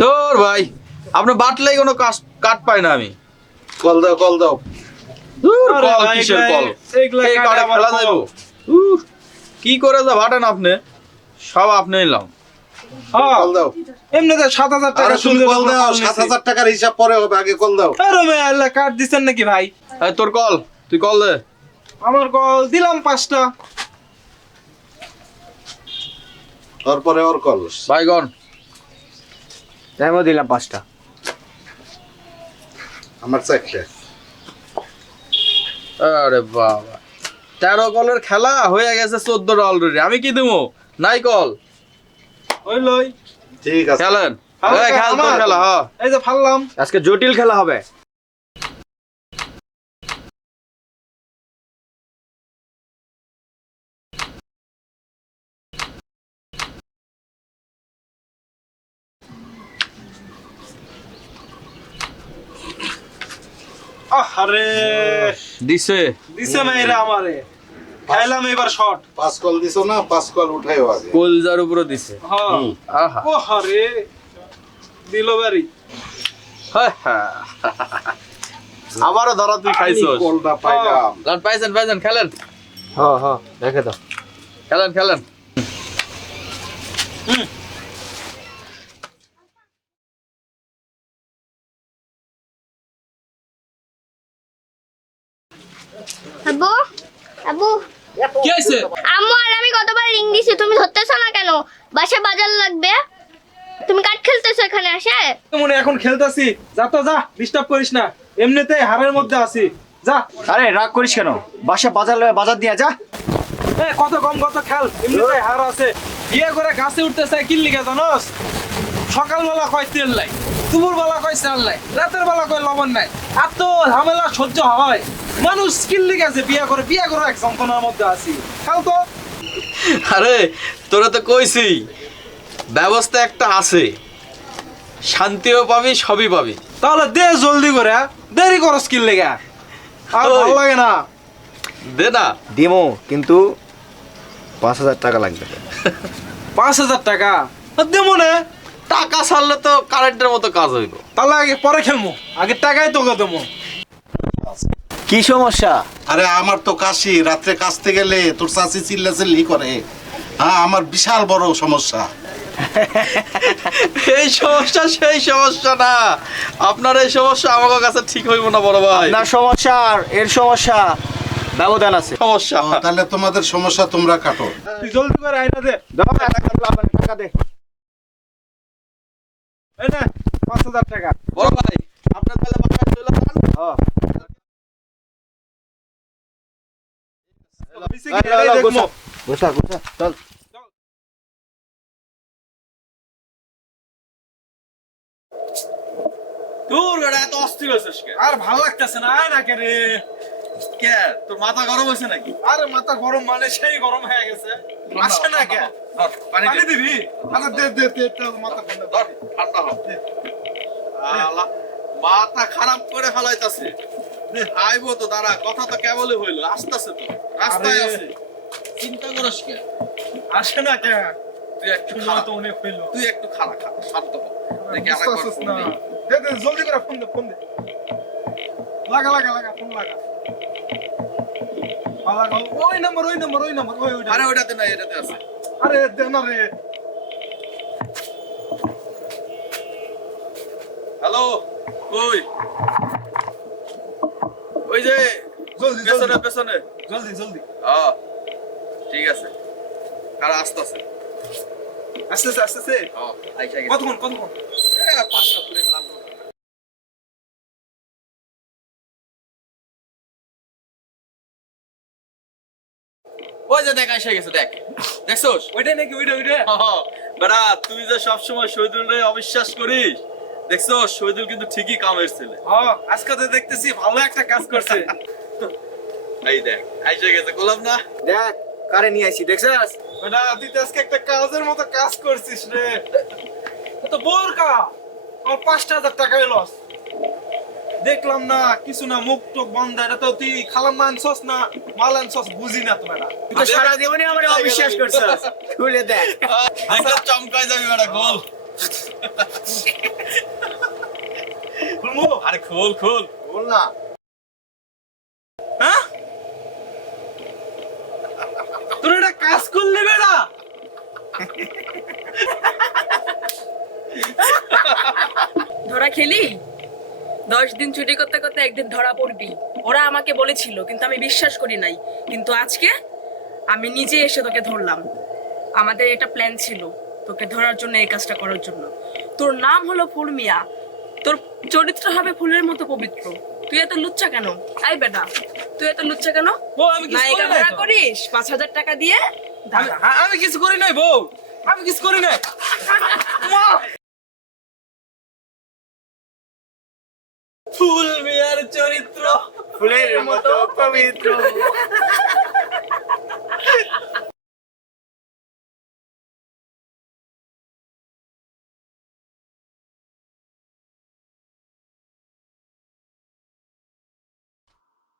তোর ভাই আপনি বাটলেই কোনো কাট পাই না আমি। কল দাও কল দাও। দূর কল কিসের কল? এই কাটে ফেলা যাইব। কি করে যা বাটেন আপনি? সব আপনি নিলাম। কল দাও। এমনিতে ৭,০০০ টাকা তুমি কল দাও, ৭,০০০ টাকার হিসাব পরে হবে, আগে কল দাও। আরে ভাই আল্লাহ কাট দিছেন নাকি ভাই? এই তোর কল, তুই কল দে। আমার কল দিলাম ৫টা। তারপরে ওর কল। ভাইগন আমিও দিলাম 5টা। আমার 4টা। আরে বাবা 13 কলের খেলা হয়ে গেছে 14টা অলরেডি। আমি কি দেবো? নাই কল। ওই লই ঠিক আছে। খেলেন। এই খেল তোর খেলা। হ্যাঁ এই যে ফাললাম। আজকে জটিল খেলা হবে। আরে দিছে দিছে মাইরা আমারে। খাইলাম এবার শট। 5 কল দিছো না, 5 কল উঠাইও আগে। কলজার উপরে দিছে। হ্যাঁ আহা ও আরে দিল বাড়ি। হ্যাঁ হ্যাঁ আমারও ধরা তুই খাইছস। কলটা পাইলাম। লান পাইছেন খেলেন। হ্যাঁ রেখে দাও। খেলেন। আব্বু আব্বু কি হইছে? আম্মু আর আমি কতবার রিং দিছি, তুমি ধরতেছ না কেন? বাসা বাজার লাগবে, তুমি কাট খেলতেছো এখানে আসে? মনে এখন খেলতাছি। যা তো যা, ডিস্টার্ব করিস না। এমনিতে হারের মধ্যে আছি। যা। আরে রাগ করিস কেন? বাসা বাজার দিয়া যা। কত খেল। এমনিতে হার আছে। বিয়ে করে গাছে উঠতে চাই কি লিখে জানোস? সকালবেলা কয় তেল নাই, দুপুর বেলা কয় চাল নাই, রাতের বেলা কয় লবণ নাই। আর তো ঝামেলা সহ্য হয়। মানুষ স্কিল লিখে আছে বিয়ে করে এক যন্ত্রণার মধ্যে আছি। খাও তো। আরে তোরা তো কইছি ব্যবস্থা একটা আছে, শান্তিও পাবি সবই পাবি। তাহলে দে জলদি করে, দেরি করো স্কিল লেগে। আর ওই। ভালো লাগে না। দে না। দিমো, কিন্তু 5,000 টাকা লাগবে। ৫,০০০ টাকা দেবো না। টাকা ছাড়লে তো কারেন্টের মতো কাজ হইব। তাহলে আগে পরে খেলবো, আগে টাকাই তোকে দেবো। কি সমস্যা? আরে আমার তো কাশি, রাত্রে কাশতে গেলে তোর চাচি চিল্লাচিল্লি করে। হ্যাঁ, আমার বিশাল বড় সমস্যা। এই সমস্যা সেই সমস্যা না, আপনার এই সমস্যা আমার কাছে ঠিক হইব না বড় ভাই। আপনার সমস্যা আর এর সমস্যা ব্যবধান আছে। সমস্যা ও, তাহলে তোমাদের সমস্যা তোমরা কাটো। তুই জলদি করে আইনা দে। দাও টাকা দে। এই নে ৫,০০০ টাকা। বড় ভাই আপনার তাহলে বাসায় চলে যান। হ্যাঁ পিছে কি এটাই দেখবো। গোসা চল। দূর বেটা এত অস্থির হইছিস কে? আর ভালো লাগতেছে না, আয় না কে রে। কে তোর মাথা গরম হইছে নাকি? আরে মাথা গরম মানে সেই গরম হয়ে গেছে। আসে না কে? ধর, পানি পানি দে। দিবি? আচ্ছা দে মাথা ঠান্ডা ধর, ঠান্ডা হ। আলা, মাথা খারাপ করে ফেলাইতাছে। আইবো তো দাঁড়া, কথা তো কেবলই হইলো, আসতেছে তো, রাস্তায় আরে। আছে। চিন্তা করিস কে? আসে না কে? তুই একটু সময় খারাপ, তো অনেক হইলো। তুই একটু খারাপ শান্ত হ। দেখি বুঝতে আরেকবার পারছিস ফোন না। দিই। দে জলদি করে ফোন দে। লাগা ফোন লাগা। ওই নাম্বার ওই। আরে ওইটাতে নাই, এটাতে আছে। আরে দে না রে। হ্যালো, কই? ওই যে জলদি পেছনে। জলদি। হ্যাঁ, ঠিক আছে। কারা আসতেছে? আসতেছে। হ্যাঁ, আইসা গেছে। কতক্ষণ? 5 মিনিট লাগবে। ওই যে দেখ আইসা গেছে, দেখ দেখছোস? ওইটা নাকি ওইটা? বেড়া তুই যে সবসময় শহীদুল অবিশ্বাস করিস, দেখছোস শহীদুল কিন্তু ঠিকই কামের ছেলে। আজকে তো দেখতেছি ভালো একটা কাজ করছে। এই দেখ আইসা গেছে, গোলাম না? দেখ কারে নিয়ে আইছি, দেখছস? বেটা তুই তো আজকে একটা কাজের মতো কাজ করছিস রে। তো বোরকা আমার ৫,০০০ টাকাই লস। দেখলাম না কিছু না, মুখ টুক বন্ধ। এটা তো তুই খালাম আনছস না মাল আনছস বুঝি না তো বেটা। তুই তো সারা জীবনে আমারে অবিশ্বাস করছস। খুলে দেখ। চমকাই যাবি বেড়া, গোল। খুলমু? আরে খোল খোল। বল না। হ্যাঁ তোর এটা কাজ করলে বেড়া ধরা খেলি 10 দিন ছুটি করতে করতে একদিন ধরা পড়বি। ওরা আমাকে বলেছিল কিন্তু আমি বিশ্বাস করি নাই, কিন্তু আজকে আমি নিজে এসে তোকে ধরলাম। আমাদের এটা প্ল্যান ছিল তোকে ধরার জন্য, এই কাজটা করার জন্য। তোর নাম হলো ফুল মিয়া, তোর চরিত্র হবে ফুলের মতো পবিত্র। তুই এত লুচ্চা কেন? আই বেটা, তুই এত লুচ্চা কেন? ও আমি কিছু নায়িকা করি নাই ভাড়া তো। করিস 5,000 টাকা দিয়ে। আমি কিছু করি নাই বউ, আমি কিছু করি নাই। মা! ফুল মিয়ার চরিত্র ফুলের মতো পবিত্র।